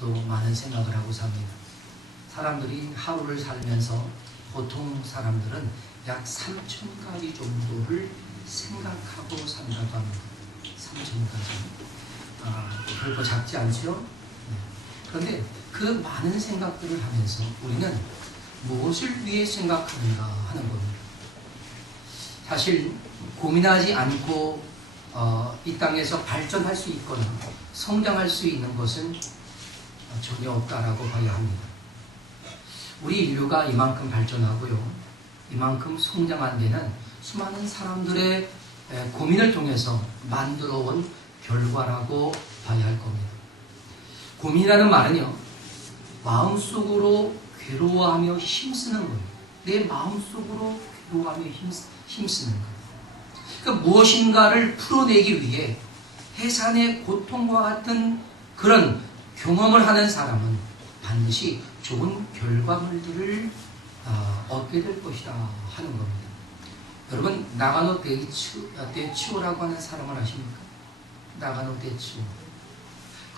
저도 많은 생각을 하고 삽니다. 사람들이 하루를 살면서 보통 사람들은 약 3,000가지 정도를 생각하고 산다고 합니다. 3,000가지. 별거 작지 않죠? 네. 그런데 그 많은 생각들을 하면서 우리는 무엇을 위해 생각하는가 하는 겁니다. 사실 고민하지 않고 이 땅에서 발전할 수 있거나 성장할 수 있는 것은 전혀 없다라고 봐야 합니다. 우리 인류가 이만큼 발전하고요, 이만큼 성장한 데는 수많은 사람들의 고민을 통해서 만들어 온 결과라고 봐야 할 겁니다. 고민이라는 말은요, 마음속으로 괴로워하며 힘쓰는 거예요. 내 마음속으로 괴로워하며 힘쓰는 거예요. 그러니까 무엇인가를 풀어내기 위해 해산의 고통과 같은 그런 경험을 하는 사람은 반드시 좋은 결과물들을 얻게 될 것이다 하는 겁니다. 여러분, 나가노 데치오라고 하는 사람을 아십니까? 나가노 데치오.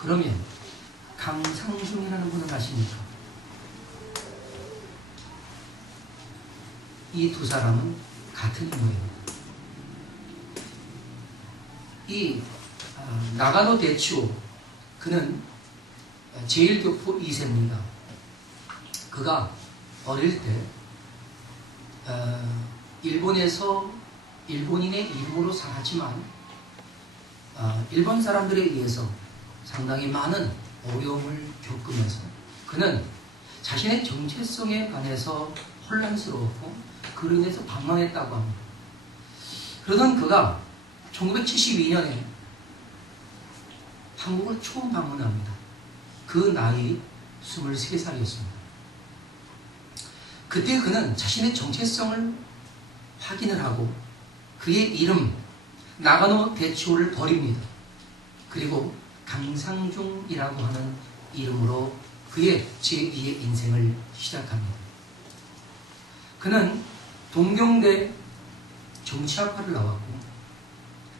그러면 강상중이라는 분을 아십니까? 이 두 사람은 같은 인물입니다. 이 나가노 데치오, 그는 제1교포 2세입니다. 그가 어릴 때 일본에서 일본인의 이름으로 살았지만 일본 사람들에 의해서 상당히 많은 어려움을 겪으면서 그는 자신의 정체성에 관해서 혼란스러웠고 그로 인해서 방황했다고 합니다. 그러던 그가 1972년에 한국을 처음 방문합니다. 그 나이 23살이었습니다. 그때 그는 자신의 정체성을 확인을 하고 그의 이름 나가노 데치오를 버립니다. 그리고 강상중이라고 하는 이름으로 그의 제2의 인생을 시작합니다. 그는 동경대 정치학과를 나왔고,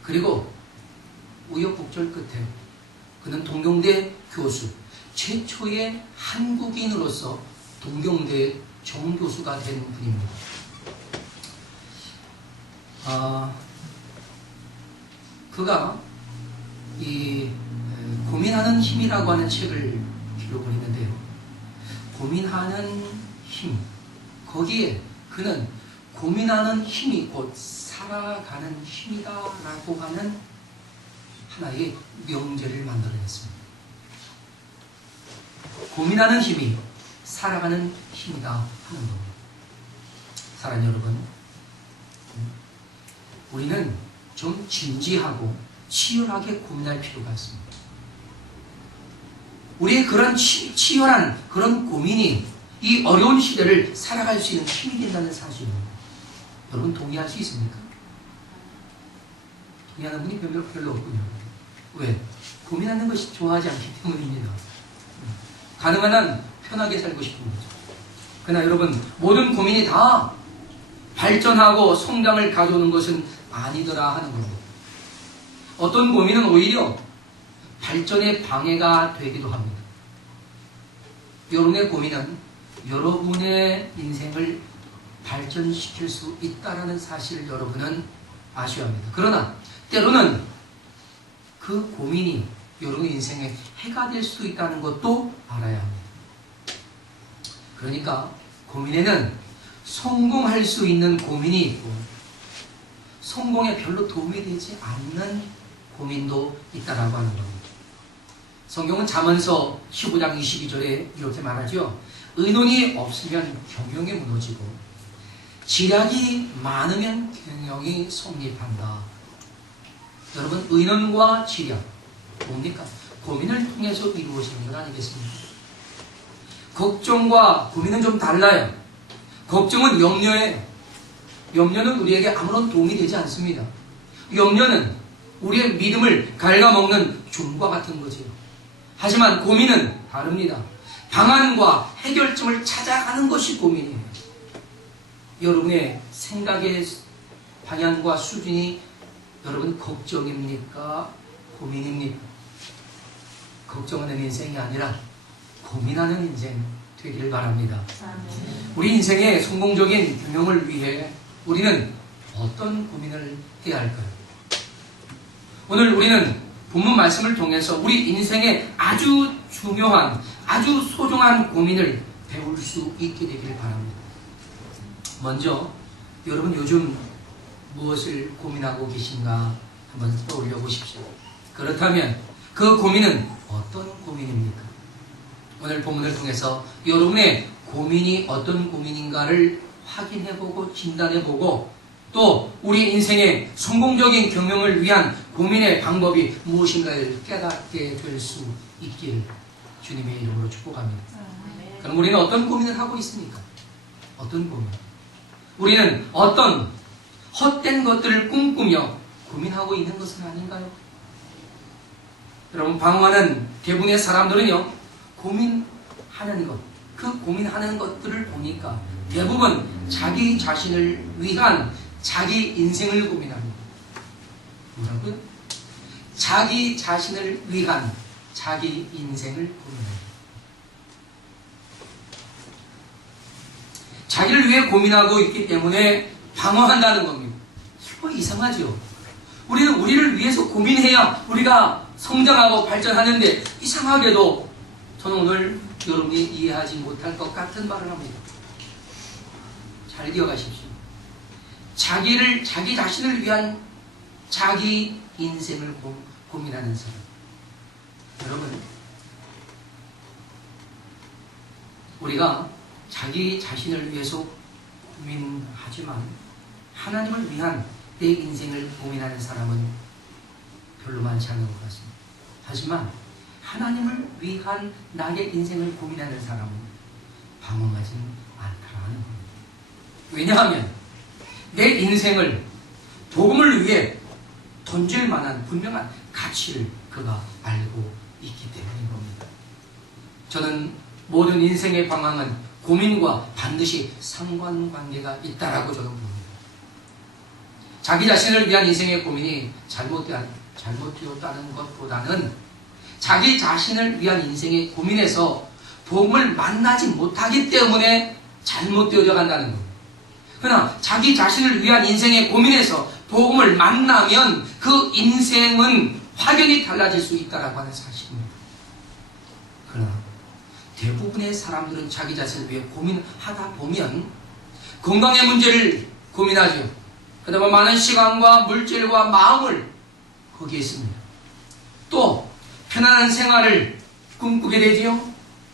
그리고 우여곡절 끝에 그는 동경대 교수, 최초의 한국인으로서 동경대 정교수가 된 분입니다. 그가 이 고민하는 힘이라고 하는 책을 기록을 했는데요. 고민하는 힘, 거기에 그는 고민하는 힘이 곧 살아가는 힘이다라고 하는 하나의 명제를 만들어냈습니다. 고민하는 힘이 살아가는 힘이다 하는 겁니다. 사랑하는 여러분, 우리는 좀 진지하고 치열하게 고민할 필요가 있습니다. 우리의 그런 치열한 그런 고민이 이 어려운 시대를 살아갈 수 있는 힘이 된다는 사실입니다. 여러분 동의할 수 있습니까? 동의하는 분이 별로 없군요. 왜? 고민하는 것이 좋아하지 않기 때문입니다. 가능한 한 편하게 살고 싶은 거죠. 그러나 여러분, 모든 고민이 다 발전하고 성장을 가져오는 것은 아니더라 하는 겁니다. 어떤 고민은 오히려 발전에 방해가 되기도 합니다. 여러분의 고민은 여러분의 인생을 발전시킬 수 있다는 사실을 여러분은 아셔야 합니다. 그러나 때로는 그 고민이 여러분의 인생에 해가 될 수도 있다는 것도 알아야 합니다. 그러니까 고민에는 성공할 수 있는 고민이 있고 성공에 별로 도움이 되지 않는 고민도 있다라고 하는 겁니다. 성경은 잠언서 15장 22절에 이렇게 말하죠. 의논이 없으면 경영이 무너지고 지략이 많으면 경영이 성립한다. 여러분, 의논과 지략 뭡니까? 고민을 통해서 이루어지는 것 아니겠습니까? 걱정과 고민은 좀 달라요. 걱정은 염려예요. 염려는 우리에게 아무런 도움이 되지 않습니다. 염려는 우리의 믿음을 갉아먹는 좀과 같은 거지요. 하지만 고민은 다릅니다. 방안과 해결점을 찾아가는 것이 고민이에요. 여러분의 생각의 방향과 수준이 여러분 걱정입니까? 고민입니까? 걱정하는 인생이 아니라 고민하는 인생 되길 바랍니다. 우리 인생의 성공적인 균형을 위해 우리는 어떤 고민을 해야 할까요? 오늘 우리는 본문 말씀을 통해서 우리 인생의 아주 중요한, 아주 소중한 고민을 배울 수 있게 되길 바랍니다. 먼저 여러분 요즘 무엇을 고민하고 계신가 한번 떠올려 보십시오. 그렇다면 그 고민은 어떤 고민입니까? 오늘 본문을 통해서 여러분의 고민이 어떤 고민인가를 확인해보고 진단해보고 또 우리 인생의 성공적인 경영을 위한 고민의 방법이 무엇인가를 깨닫게 될 수 있기를 주님의 이름으로 축복합니다. 그럼 우리는 어떤 고민을 하고 있습니까? 어떤 고민? 우리는 어떤 헛된 것들을 꿈꾸며 고민하고 있는 것은 아닌가요? 여러분, 방황하는 대부분의 사람들은요, 고민하는 것, 그 고민하는 것들을 보니까 대부분 자기 자신을 위한 자기 인생을 고민합니다. 뭐라고요? 자기 자신을 위한 자기 인생을 고민합니다. 자기를 위해 고민하고 있기 때문에 방황한다는 겁니다. 이상하죠? 우리는 우리를 위해서 고민해야 우리가 성장하고 발전하는데 이상하게도 저는 오늘 여러분이 이해하지 못할 것 같은 말을 합니다. 잘 기억하십시오. 자기 자신을 위한 자기 인생을 고민하는 사람. 여러분, 우리가 자기 자신을 위해서 고민하지만 하나님을 위한 내 인생을 고민하는 사람은 별로 많지 않은 것 같습니다. 하지만 하나님을 위한 나의 인생을 고민하는 사람은 방황하지 않다라는 겁니다. 왜냐하면 내 인생을 복음을 위해 던질 만한 분명한 가치를 그가 알고 있기 때문인 겁니다. 저는 모든 인생의 방황은 고민과 반드시 상관관계가 있다라고 저는 봅니다. 자기 자신을 위한 인생의 고민이 잘못되었다는 것보다는 자기 자신을 위한 인생의 고민에서 복음을 만나지 못하기 때문에 잘못되어져 간다는 겁니다. 그러나 자기 자신을 위한 인생의 고민에서 복음을 만나면 그 인생은 확연히 달라질 수 있다라고 하는 사실입니다. 그러나 대부분의 사람들은 자기 자신을 위해 고민하다 보면 건강의 문제를 고민하죠. 그 다음에 많은 시간과 물질과 마음을 거기에 씁니다. 또 편안한 생활을 꿈꾸게 되지요.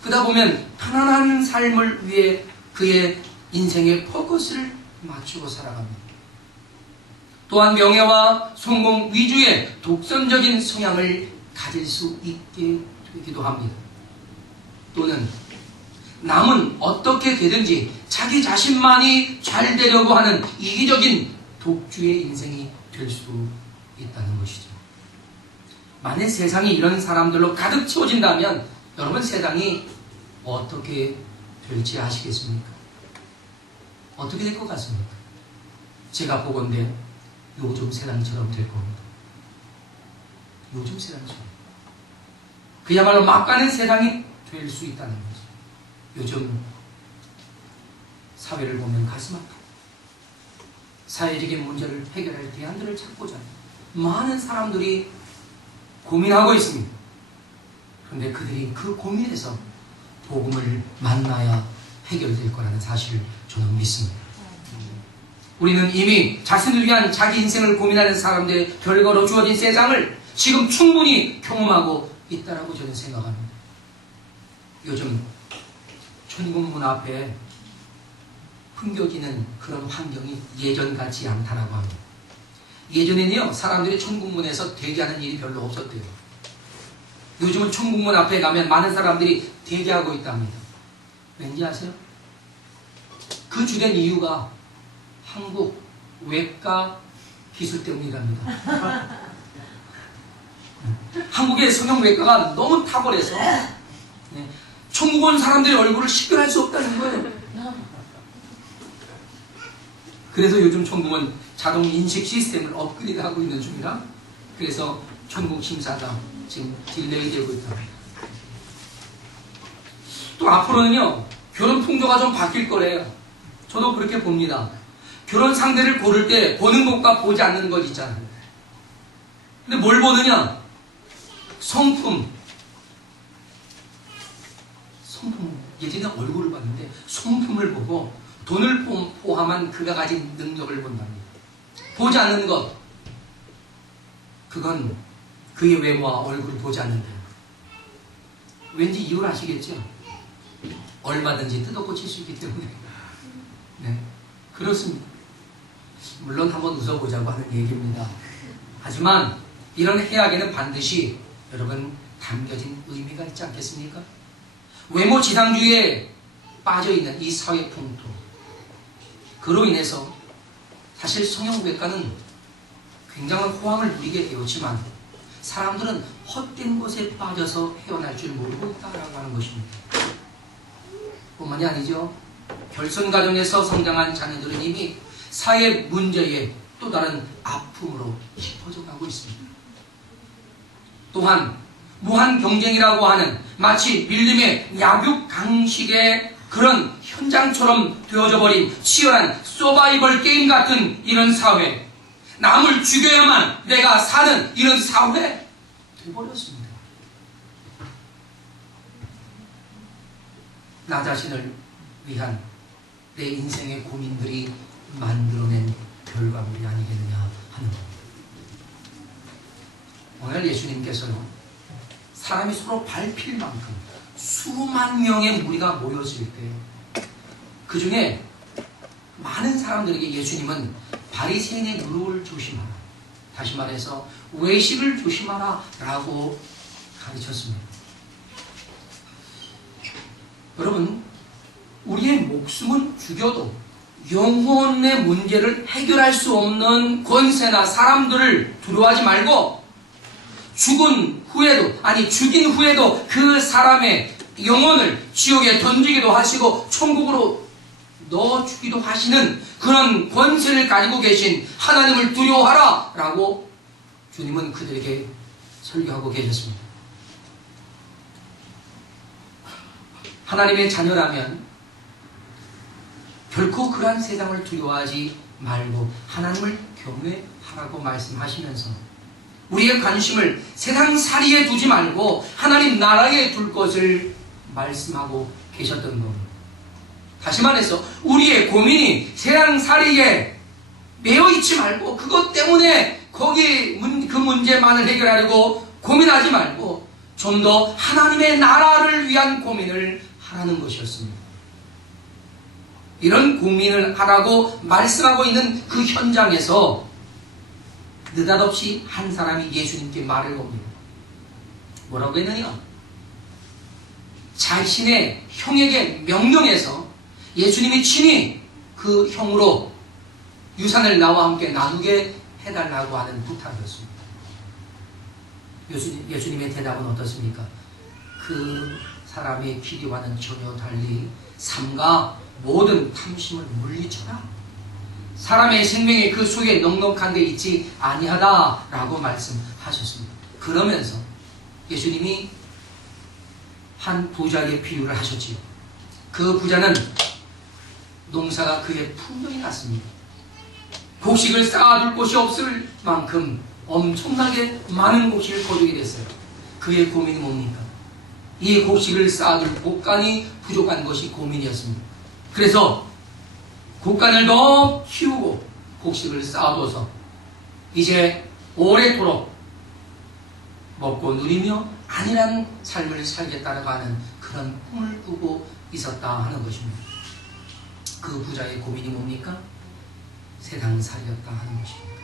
그러다 보면 편안한 삶을 위해 그의 인생의 포커스를 맞추고 살아갑니다. 또한 명예와 성공 위주의 독선적인 성향을 가질 수 있게 되기도 합니다. 또는 남은 어떻게 되든지 자기 자신만이 잘 되려고 하는 이기적인 독주의 인생이 될 수 있다는 것이죠. 만약 세상이 이런 사람들로 가득 채워진다면 여러분 세상이 어떻게 될지 아시겠습니까? 어떻게 될 것 같습니까? 제가 보건대 요즘 세상처럼 될 겁니다. 요즘 세상처럼. 그야말로 막가는 세상이 될 수 있다는 거죠. 요즘 사회를 보면 가슴 아프고 사회적인 문제를 해결할 대안들을 찾고자 많은 사람들이 고민하고 있습니다. 그런데 그들이 그 고민에서 복음을 만나야 해결될 거라는 사실을 저는 믿습니다. 우리는 이미 자신을 위한 자기 인생을 고민하는 사람들의 결과로 주어진 세상을 지금 충분히 경험하고 있다라고 저는 생각합니다. 요즘 천국문 앞에 흥겨지는 그런 환경이 예전 같지 않다라고 합니다. 예전에는요, 사람들이 천국문에서 대기하는 일이 별로 없었대요. 요즘은 천국문 앞에 가면 많은 사람들이 대기하고 있답니다. 왠지 아세요? 그 주된 이유가 한국 외과 기술 때문이랍니다. 한국의 성형외과가 너무 탁월해서 천국 온 사람들의 얼굴을 식별할 수 없다는 거예요. 그래서 요즘 천국은 자동 인식 시스템을 업그레이드하고 있는 중이라 그래서 천국 심사가 지금 딜레이 되고 있답니다. 또 앞으로는요, 결혼 풍조가 좀 바뀔 거래요. 저도 그렇게 봅니다. 결혼 상대를 고를 때 보는 것과 보지 않는 것 있잖아요. 근데 뭘 보느냐? 성품. 예전에 얼굴을 봤는데 성품을 보고 돈을 포함한 그가 가진 능력을 본답니다. 보지 않는 것. 그건 그의 외모와 얼굴을 보지 않는다. 왠지 이유를 아시겠죠? 얼마든지 뜯어고칠 수 있기 때문에. 네, 그렇습니다. 물론 한번 웃어보자고 하는 얘기입니다. 하지만 이런 해악에는 반드시 여러분 담겨진 의미가 있지 않겠습니까? 외모 지상주의에 빠져있는 이 사회 풍토, 그로 인해서 사실 성형외과는 굉장한 호황을 누리게 되었지만 사람들은 헛된 것에 빠져서 헤어날 줄 모르고 있다라고 하는 것입니다. 뿐만이 아니죠. 결손 가정에서 성장한 자녀들은 이미 사회 문제의 또 다른 아픔으로 깊어져 가고 있습니다. 또한 무한 경쟁이라고 하는 마치 밀림의 약육강식의 그런 현장처럼 되어져 버린 치열한 서바이벌 게임 같은 이런 사회, 남을 죽여야만 내가 사는 이런 사회 되어버렸습니다. 나 자신을 위한 내 인생의 고민들이 만들어낸 결과물이 아니겠느냐 하는 겁니다. 오늘 예수님께서는 사람이 서로 밟힐 만큼 수만 명의 무리가 모였을 때 그 중에 많은 사람들에게 예수님은 바리새인의 누룩을 조심하라, 다시 말해서 외식을 조심하라 라고 가르쳤습니다. 여러분, 우리의 목숨은 죽여도 영혼의 문제를 해결할 수 없는 권세나 사람들을 두려워하지 말고 죽인 후에도 그 사람의 영혼을 지옥에 던지기도 하시고 천국으로 넣어주기도 하시는 그런 권세를 가지고 계신 하나님을 두려워하라 라고 주님은 그들에게 설교하고 계셨습니다. 하나님의 자녀라면 결코 그러한 세상을 두려워하지 말고 하나님을 경외하라고 말씀하시면서 우리의 관심을 세상살이에 두지 말고 하나님 나라에 둘 것을 말씀하고 계셨던 겁니다. 다시 말해서 우리의 고민이 세상살이에 매여있지 말고 그것 때문에 거기 그 문제만을 해결하려고 고민하지 말고 좀 더 하나님의 나라를 위한 고민을 하라는 것이었습니다. 이런 고민을 하라고 말씀하고 있는 그 현장에서 느닷없이 한 사람이 예수님께 말을 겁니다. 뭐라고 했느냐? 자신의 형에게 명령해서 예수님이 친히 그 형으로 유산을 나와 함께 나누게 해달라고 하는 부탁이었습니다. 예수님의 대답은 어떻습니까? 그 사람의 기대와는 전혀 달리 삼가 모든 탐심을 물리쳐라. 사람의 생명이 그 속에 넉넉한 데 있지 아니하다라고 말씀하셨습니다. 그러면서 예수님이 한 부자에게 비유를 하셨지요. 그 부자는 농사가 그의 풍년이 났습니다. 곡식을 쌓아둘 곳이 없을 만큼 엄청나게 많은 곡식을 거두게 됐어요. 그의 고민이 뭡니까? 이 곡식을 쌓아둘 곡간이 부족한 것이 고민이었습니다. 그래서 곡간을 더 키우고 곡식을 쌓아둬서 이제 오래도록 먹고 누리며 안일한 삶을 살겠다라고 하는 그런 꿈을 꾸고 있었다 하는 것입니다. 그 부자의 고민이 뭡니까? 세상살이였다 하는 것입니다.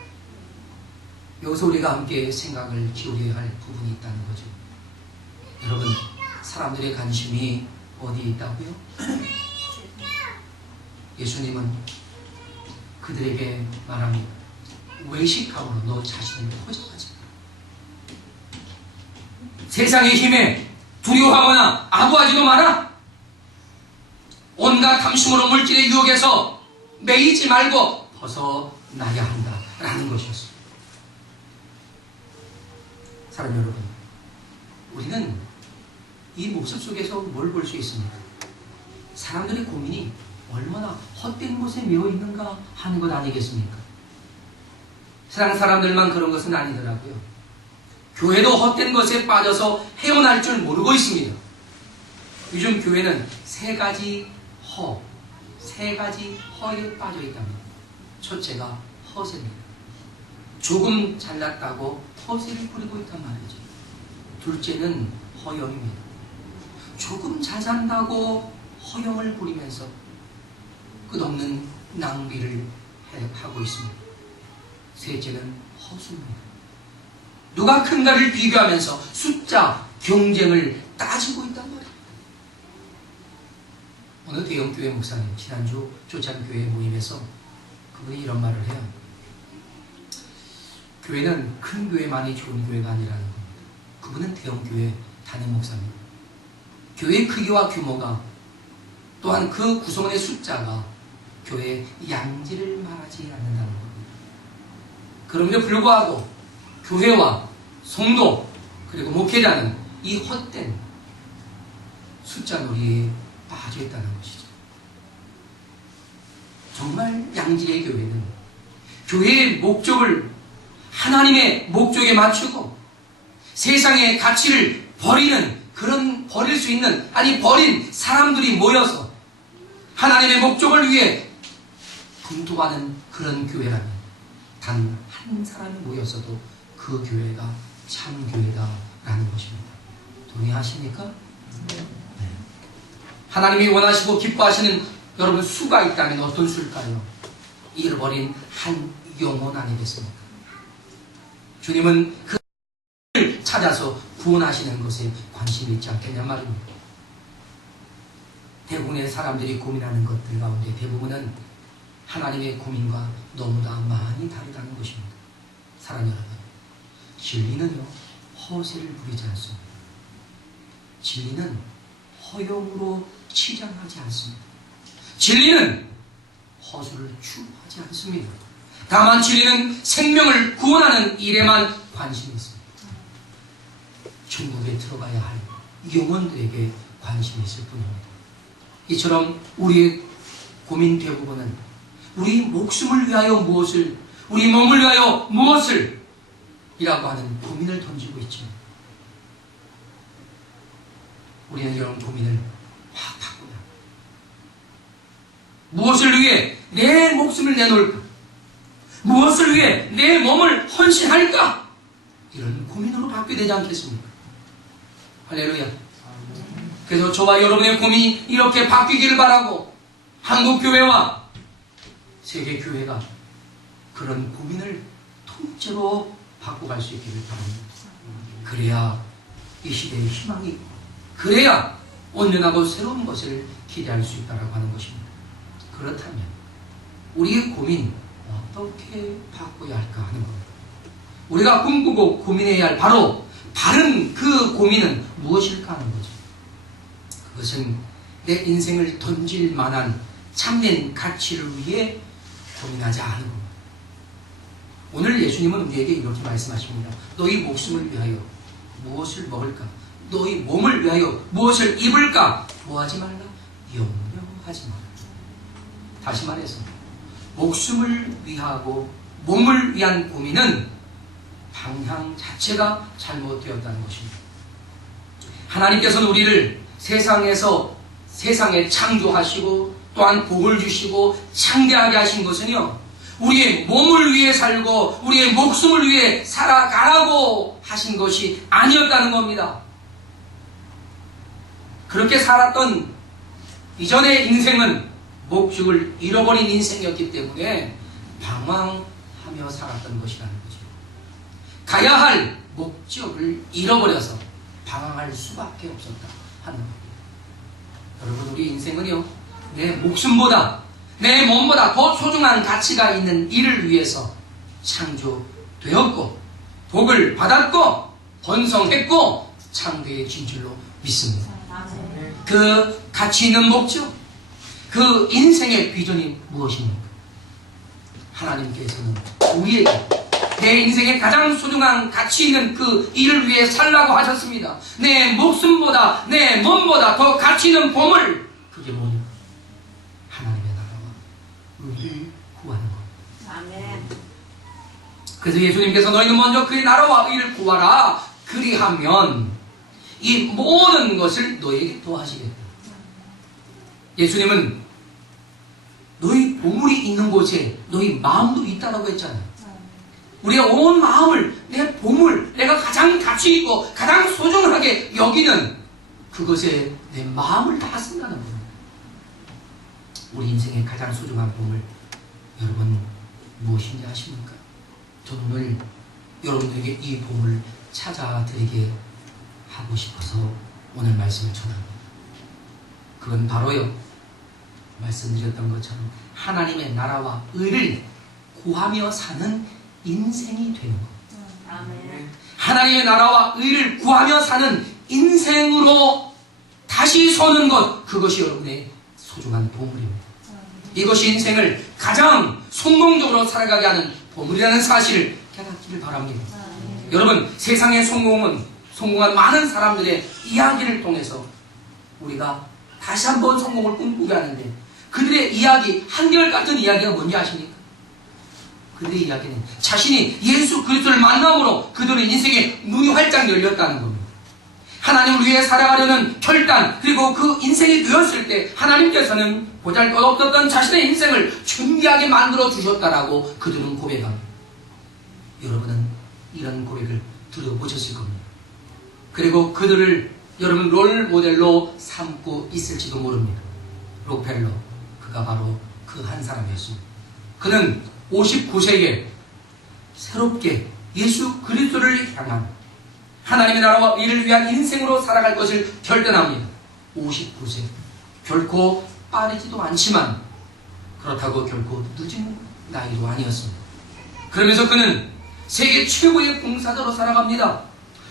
여기서 우리가 함께 생각을 기울여야 할 부분이 있다는 거죠. 여러분, 사람들의 관심이 어디에 있다고요? 예수님은 그들에게 말합니다. 외식함으로 너 자신을 포장하지 마. 세상의 힘에 두려워하거나 아부하지도 마라. 온갖 탐심으로 물질의 유혹에서 매이지 말고 벗어나야 한다라는 것이었습니다. 사랑 여러분, 우리는 이 모습 속에서 뭘 볼 수 있습니까? 사람들의 고민이 얼마나 헛된 곳에 매여 있는가 하는 것 아니겠습니까? 세상 사람들만 그런 것은 아니더라고요. 교회도 헛된 것에 빠져서 헤어날 줄 모르고 있습니다. 요즘 교회는 세 가지 허에 빠져 있답니다. 첫째가 허세입니다. 조금 잘났다고 허세를 부리고 있단 말이죠. 둘째는 허영입니다. 조금 잘 산다고 허영을 부리면서 끝없는 낭비를 하고 있습니다. 셋째는 허수입니다. 누가 큰가를 비교하면서 숫자, 경쟁을 따지고 있단 말입니다. 어느 대형교회 목사님, 지난주 조찬교회 모임에서 그분이 이런 말을 해요. 교회는 큰 교회만이 좋은 교회가 아니라는 겁니다. 그분은 대형교회 담임 목사입니다. 교회의 크기와 규모가 또한 그 구성원의 숫자가 교회의 양질을 말하지 않는다는 겁니다. 그럼에도 불구하고 교회와 성도 그리고 목회자는 이 헛된 숫자 놀이에 빠져 있다는 것이죠. 정말 양질의 교회는 교회의 목적을 하나님의 목적에 맞추고 세상의 가치를 버릴 수 있는, 버린 사람들이 모여서 하나님의 목적을 위해 분투하는 그런 교회라면 단 한 사람이 모여서도 그 교회가 참 교회다라는 것입니다. 동의하십니까? 네. 하나님이 원하시고 기뻐하시는 여러분 수가 있다면 어떤 수일까요? 잃어버린 한 영혼 아니겠습니까? 주님은 그를 찾아서 구원하시는 것에 관심이 있지 않겠냐 말입니다. 대부분의 사람들이 고민하는 것들 가운데 대부분은 하나님의 고민과 너무나 많이 다르다는 것입니다. 사랑 여러분, 진리는요 허세를 부리지 않습니다. 진리는 허용으로 치장하지 않습니다. 진리는 허수를 추구하지 않습니다. 다만 진리는 생명을 구원하는 일에만 관심이 있습니다. 천국에 들어가야 할 영혼들에게 관심이 있을 뿐입니다. 이처럼 우리의 고민 대부분은 우리 목숨을 위하여 무엇을, 우리 몸을 위하여 무엇을 이라고 하는 고민을 던지고 있죠. 우리는 이런 고민을 확 바꾸자. 무엇을 위해 내 목숨을 내놓을까? 무엇을 위해 내 몸을 헌신할까? 이런 고민으로 바뀌게 되지 않겠습니까? 할렐루야. 그래서 저와 여러분의 고민이 이렇게 바뀌기를 바라고 한국교회와 세계교회가 그런 고민을 통째로 바꿔갈 수 있기를 바랍니다. 그래야 이 시대의 희망이 있고 그래야 온전하고 새로운 것을 기대할 수 있다고 하는 것입니다. 그렇다면 우리의 고민 어떻게 바꿔야 할까 하는 겁니다. 우리가 꿈꾸고 고민해야 할 바른 그 고민은 무엇일까 하는 거죠. 그것은 내 인생을 던질 만한 참된 가치를 위해 고민하지 않은 겁니다. 오늘 예수님은 우리에게 이렇게 말씀하십니다. 너희 목숨을 위하여 무엇을 먹을까? 너희 몸을 위하여 무엇을 입을까? 뭐하지 말라? 염려하지 말라. 다시 말해서 목숨을 위하고 몸을 위한 고민은 방향 자체가 잘못되었다는 것입니다. 하나님께서는 우리를 세상에 창조하시고 또한 복을 주시고 창대하게 하신 것은요, 우리의 몸을 위해 살고 우리의 목숨을 위해 살아가라고 하신 것이 아니었다는 겁니다. 그렇게 살았던 이전의 인생은 목적을 잃어버린 인생이었기 때문에 방황하며 살았던 것이라는 거죠. 가야 할 목적을 잃어버려서 방황할 수밖에 없었다 하는 겁니다. 여러분, 우리 인생은요, 내 목숨보다 내 몸보다 더 소중한 가치가 있는 일을 위해서 창조되었고 복을 받았고 번성했고 창조해진 줄로 믿습니다. 그 가치 있는 목적, 그 인생의 비전이 무엇입니까? 하나님께서는 우리에게 내 인생의 가장 소중한 가치 있는 그 일을 위해 살라고 하셨습니다. 내 목숨보다 내 몸보다 더 가치 있는 봄을 그 그게 뭐냐? 하나님의 나라와 의를 구하는 것. 아멘. 그래서 예수님께서 너희는 먼저 그의 나라와 의를 구하라. 그리하면 이 모든 것을 너희에게 더하시겠다. 예수님은 너희 보물이 있는 곳에 너희 마음도 있다라고 했잖아요. 우리의 온 마음을 내 보물, 내가 가장 가치 있고 가장 소중하게 여기는 그것에 내 마음을 다 쓴다는 거예요. 우리 인생의 가장 소중한 보물, 여러분 무엇인지 아십니까? 저는 오늘 여러분들에게 이 보물을 찾아드리게 하고 싶어서 오늘 말씀을 전합니다. 그건 바로요, 말씀드렸던 것처럼 하나님의 나라와 의를 구하며 사는 인생이 되는 것. 아멘. 하나님의 나라와 의를 구하며 사는 인생으로 다시 서는 것, 그것이 여러분의 소중한 보물입니다. 이것이 인생을 가장 성공적으로 살아가게 하는 보물이라는 사실을 깨닫기를 바랍니다. 여러분, 세상의 성공한 많은 사람들의 이야기를 통해서 우리가 다시 한번 성공을 꿈꾸게 하는데, 그들의 이야기, 한결같은 이야기가 뭔지 아십니까? 그들의 이야기는 자신이 예수 그리스도를 만남으로 그들의 인생에 문이 활짝 열렸다는 겁니다. 하나님을 위해 살아가려는 결단, 그리고 그 인생이 되었을 때 하나님께서는 보잘것없었던 자신의 인생을 존귀하게 만들어 주셨다라고 그들은 고백합니다. 여러분은 이런 고백을 들어보셨을 겁니다. 그리고 그들을 여러분 롤 모델로 삼고 있을지도 모릅니다. 록펠러, 그가 바로 그 한 사람이었습니다. 그는 59세에 새롭게 예수 그리스도를 향한 하나님의 나라와 의를 위한 인생으로 살아갈 것을 결단합니다. 59세. 결코 빠르지도 않지만 그렇다고 결코 늦은 나이도 아니었습니다. 그러면서 그는 세계 최고의 봉사자로 살아갑니다.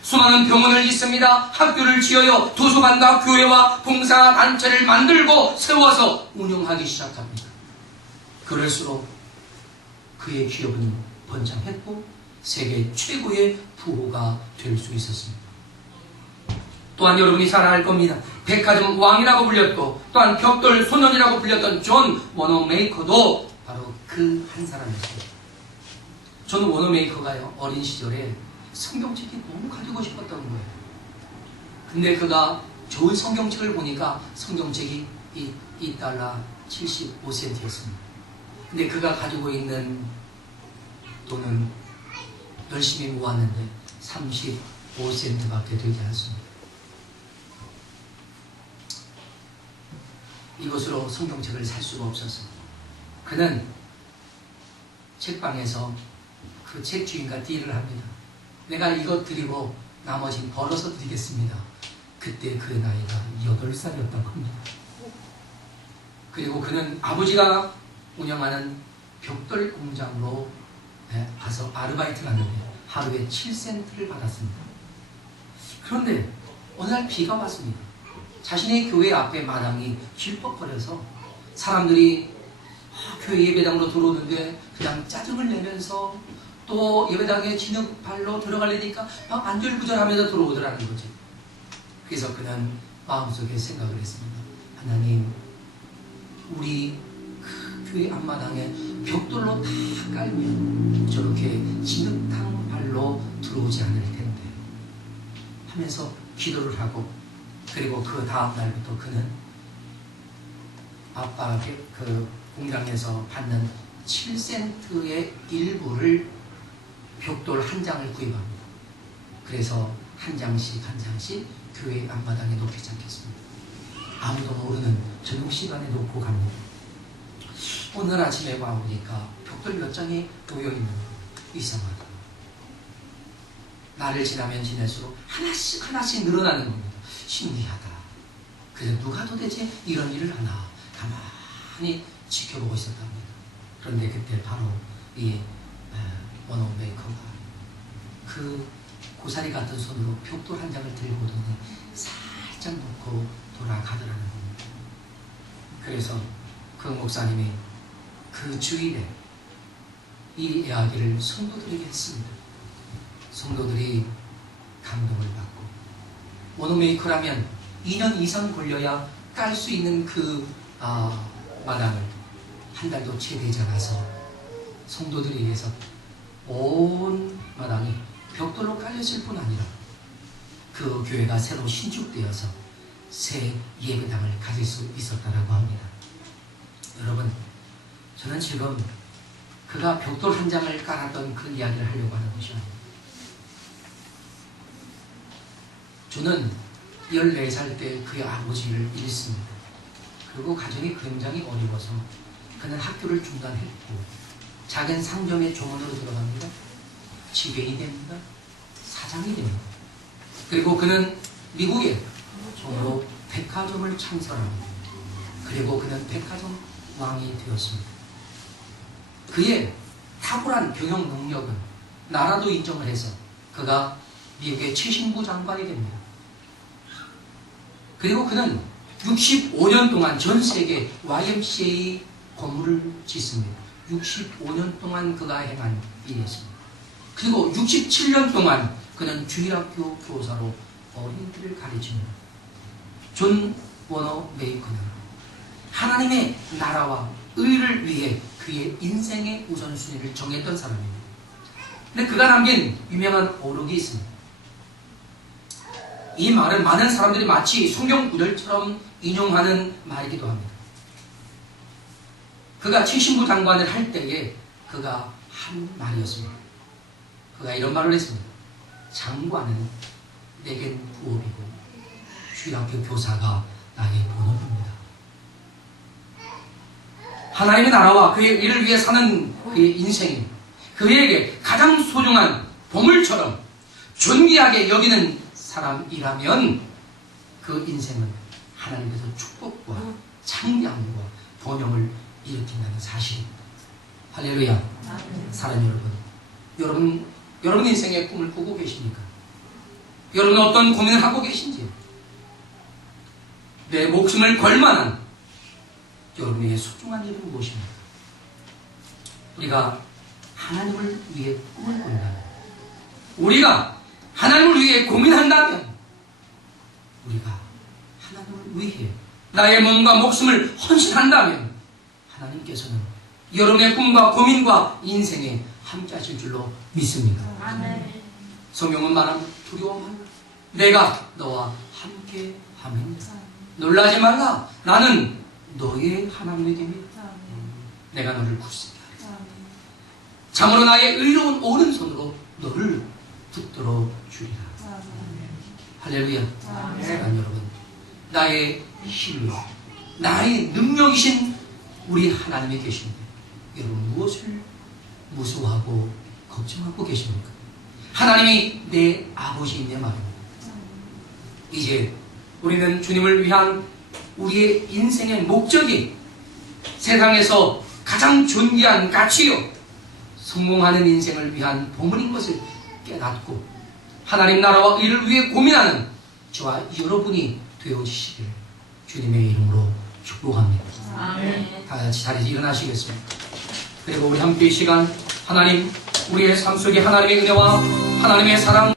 수많은 병원을 짓습니다. 학교를 지어요. 도서관과 교회와 봉사단체를 만들고 세워서 운영하기 시작합니다. 그럴수록 그의 기업은 번창했고 세계 최고의 부호가 될 수 있었습니다. 또한 여러분이 잘 알 겁니다. 백화점 왕이라고 불렸고 또한 벽돌 소년이라고 불렸던 존 워너메이커도 바로 그 한 사람이었습니다. 존 워너메이커가요, 어린 시절에 성경책이 너무 가지고 싶었던 거예요. 근데 그가 좋은 성경책을 보니까 성경책이 $2.75였습니다. 근데 그가 가지고 있는 돈은 열심히 모았는데 35센트밖에 되지 않습니다. 이것으로 성경책을 살 수가 없었습니다. 그는 책방에서 그 책 주인과 딜을 합니다. 내가 이것 드리고 나머지는 벌어서 드리겠습니다. 그때 그 나이가 8살이었던 겁니다. 그리고 그는 아버지가 운영하는 벽돌 공장으로 가서 아르바이트를 하는데 하루에 7센트를 받았습니다. 그런데 어느 날 비가 왔습니다. 자신의 교회 앞에 마당이 질퍽거려서 사람들이 교회 예배당으로 들어오는데 그냥 짜증을 내면서 또 예배당에 진흙발로 들어가려니까 막 안절부절하면서 들어오더라는 거죠. 그래서 그는 마음속에 생각을 했습니다. 하나님, 우리 그 교회 앞마당에 벽돌로 다 깔면 저렇게 진흙탕 발로 들어오지 않을 텐데 하면서 기도를 하고, 그리고 그 다음 날부터 그는 아빠 그 공장에서 받는 7센트의 일부를 벽돌 한 장을 구입합니다. 그래서 한 장씩 교회 앞마당에 놓기 시작했습니다. 아무도 모르는 저녁 시간에 놓고 갑니다. 오늘 아침에 와보니까 벽돌 몇 장이 놓여있는 거예요. 이상하다. 날을 지나면 지날수록 하나씩 늘어나는 겁니다. 신기하다. 그래서 누가 도대체 이런 일을 하나 가만히 지켜보고 있었답니다. 그런데 그때 바로 이 워너메이커가 그 고사리 같은 손으로 벽돌 한 장을 들고 오더니 살짝 놓고 돌아가더라는 겁니다. 그래서 그 목사님이 그 주일에 이 이야기를 성도들에게 했습니다. 성도들이 감동을 받고, 워너메이커라면 2년 이상 걸려야 깔 수 있는 그 마당을 한 달도 채 되지 않아서 성도들이 위해서 온 마당이 벽돌로 깔렸을 뿐 아니라 그 교회가 새로 신축되어서 새 예배당을 가질 수 있었다라고 합니다. 여러분, 저는 지금 그가 벽돌 한 장을 깔았던 그 이야기를 하려고 하는 것이 아닙니다. 저는 14살 때 그의 아버지를 잃습니다. 그리고 가정이 굉장히 어려워서 그는 학교를 중단했고 작은 상점의 종원으로 들어갑니다. 지배인이 됩니다. 사장이 됩니다. 그리고 그는 미국에 종으로 백화점을 창설합니다. 그리고 그는 백화점 왕이 되었습니다. 그의 탁월한 경영 능력은 나라도 인정을 해서 그가 미국의 최신부 장관이 됩니다. 그리고 그는 65년 동안 전 세계 YMCA 건물을 짓습니다. 65년 동안 그가 행한 일이었습니다. 그리고 67년 동안 그는 주일학교 교사로 어린이들을 가르칩니다. 존 워너 메이커는 하나님의 나라와 의를 위해 그의 인생의 우선순위를 정했던 사람입니다. 근데 그가 남긴 유명한 어록이 있습니다. 이 말은 많은 사람들이 마치 성경 구절처럼 인용하는 말이기도 합니다. 그가 최신부 장관을 할 때에 그가 한 말이었습니다. 그가 이런 말을 했습니다. 장관은 내겐 부업이고 주일학교 교사가 나에게 본업입니다. 하나님의 나라와 그의 일을 위해 사는 그의 인생이 그에게 가장 소중한 보물처럼 존귀하게 여기는 사람이라면 그 인생은 하나님께서 축복과 창량과 번영을 일으킨다는 사실입니다. 할렐루야. 사랑하는 여러분, 여러분 인생의 꿈을 꾸고 계십니까? 여러분 어떤 고민을 하고 계신지, 내 목숨을 걸 만한 여러분에게 소중한 일은 무엇입니까? 우리가 하나님을 위해 꿈을 꾼다면, 우리가 하나님을 위해 고민한다면, 우리가 하나님을 위해 나의 몸과 목숨을 헌신한다면 하나님께서는 여러분의 꿈과 고민과 인생에 함께 하실 줄로 믿습니다. 아멘. 성경은 말합니다. 두려워 말라. 내가 너와 함께 하면 놀라지 말라. 나는 너의 하나님이 됩니다. 내가 너를 굳세게 하리라. 참으로 나의 의로운 오른손으로 너를 붙들어 주리라. 할렐루야. 사랑하는 여러분, 나의 힘으로 나의 능력이신 우리 하나님이 계신데 여러분 무엇을 무서워하고 걱정하고 계십니까? 하나님이 내 아버지인데 말입니다. 이제 우리는 주님을 위한 우리의 인생의 목적이 세상에서 가장 존귀한 가치요 성공하는 인생을 위한 보물인 것을 깨닫고 하나님 나라와 의를 위해 고민하는 저와 여러분이 되어지시길 주님의 이름으로 축복합니다. 아멘. 다 같이 자리에서 일어나시겠습니다. 그리고 우리 함께 이 시간 하나님, 우리의 삶 속에 하나님의 은혜와 하나님의 사랑,